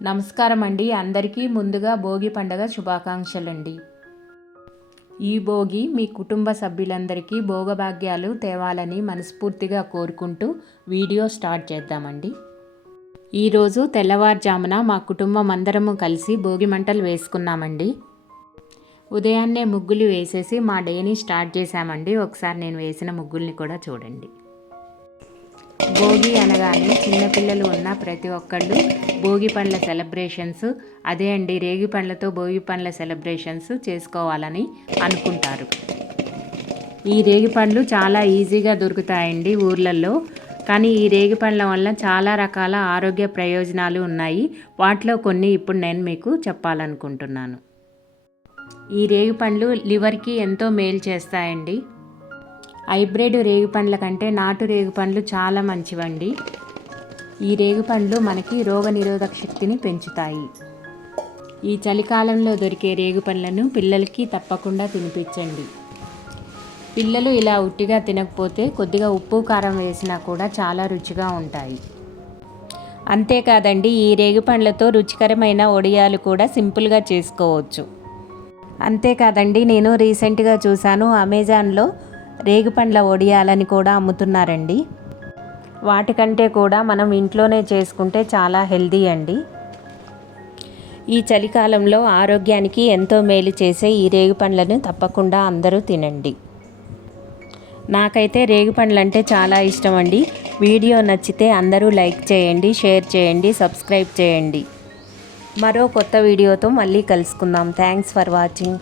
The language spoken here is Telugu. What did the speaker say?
నమస్కారం అండి. అందరికీ ముందుగా భోగి పండుగ శుభాకాంక్షలండి. ఈ భోగి మీ కుటుంబ సభ్యులందరికీ భోగభాగ్యాలు తేవాలని మనస్ఫూర్తిగా కోరుకుంటూ వీడియో స్టార్ట్ చేద్దామండి. ఈరోజు తెల్లవారుజామున మా కుటుంబం అందరము కలిసి భోగి మంటలు వేసుకున్నామండి. ఉదయాన్నే ముగ్గులు వేసేసి మా డేని స్టార్ట్ చేశామండి. ఒకసారి నేను వేసిన ముగ్గుల్ని కూడా చూడండి. భోగి అనగానే చిన్నపిల్లలు ఉన్న ప్రతి ఒక్కళ్ళు భోగి పండ్ల సెలబ్రేషన్స్ అదే అండి, రేగి పండ్లతో భోగి పండ్ల సెలబ్రేషన్స్ చేసుకోవాలని అనుకుంటారు. ఈ రేగి పండ్లు చాలా ఈజీగా దొరుకుతాయండి ఊర్లలో. కానీ ఈ రేగి పండ్ల వల్ల చాలా రకాల ఆరోగ్య ప్రయోజనాలు ఉన్నాయి. వాటిలో కొన్ని ఇప్పుడు నేను మీకు చెప్పాలనుకుంటున్నాను. ఈ రేగి పండ్లు లివర్కి ఎంతో మేలు చేస్తాయండి. హైబ్రిడ్ రేగిపండ్ల కంటే నాటు రేగిపండ్లు చాలా మంచివండి. ఈ రేగిపండ్లు మనకి రోగనిరోధక శక్తిని పెంచుతాయి. ఈ చలికాలంలో దొరికే రేగిపండ్లను పిల్లలకి తప్పకుండా తినిపించండి. పిల్లలు ఇలా ఉట్టిగా తినకపోతే కొద్దిగా ఉప్పు కారం వేసినా కూడా చాలా రుచిగా ఉంటాయి. అంతేకాదండి, ఈ రేగిపండ్లతో రుచికరమైన వడియాలు కూడా సింపుల్గా చేసుకోవచ్చు. అంతేకాదండి, నేను రీసెంట్గా చూశాను, అమెజాన్లో రేగిపండ్ల వడియాలని కూడా అమ్ముతున్నారండి. వాటికంటే కూడా మనం ఇంట్లోనే చేసుకుంటే చాలా హెల్దీ అండి. ఈ చలికాలంలో ఆరోగ్యానికి ఎంతో మేలు చేసే ఈ రేగిపండ్లను తప్పకుండా అందరూ తినండి. నాకైతే రేగిపండ్లు అంటే చాలా ఇష్టం అండి. వీడియో నచ్చితే అందరూ లైక్ చేయండి, షేర్ చేయండి, సబ్స్క్రైబ్ చేయండి. మరో కొత్త వీడియోతో మళ్ళీ కలుసుకుందాం. Thanks for watching.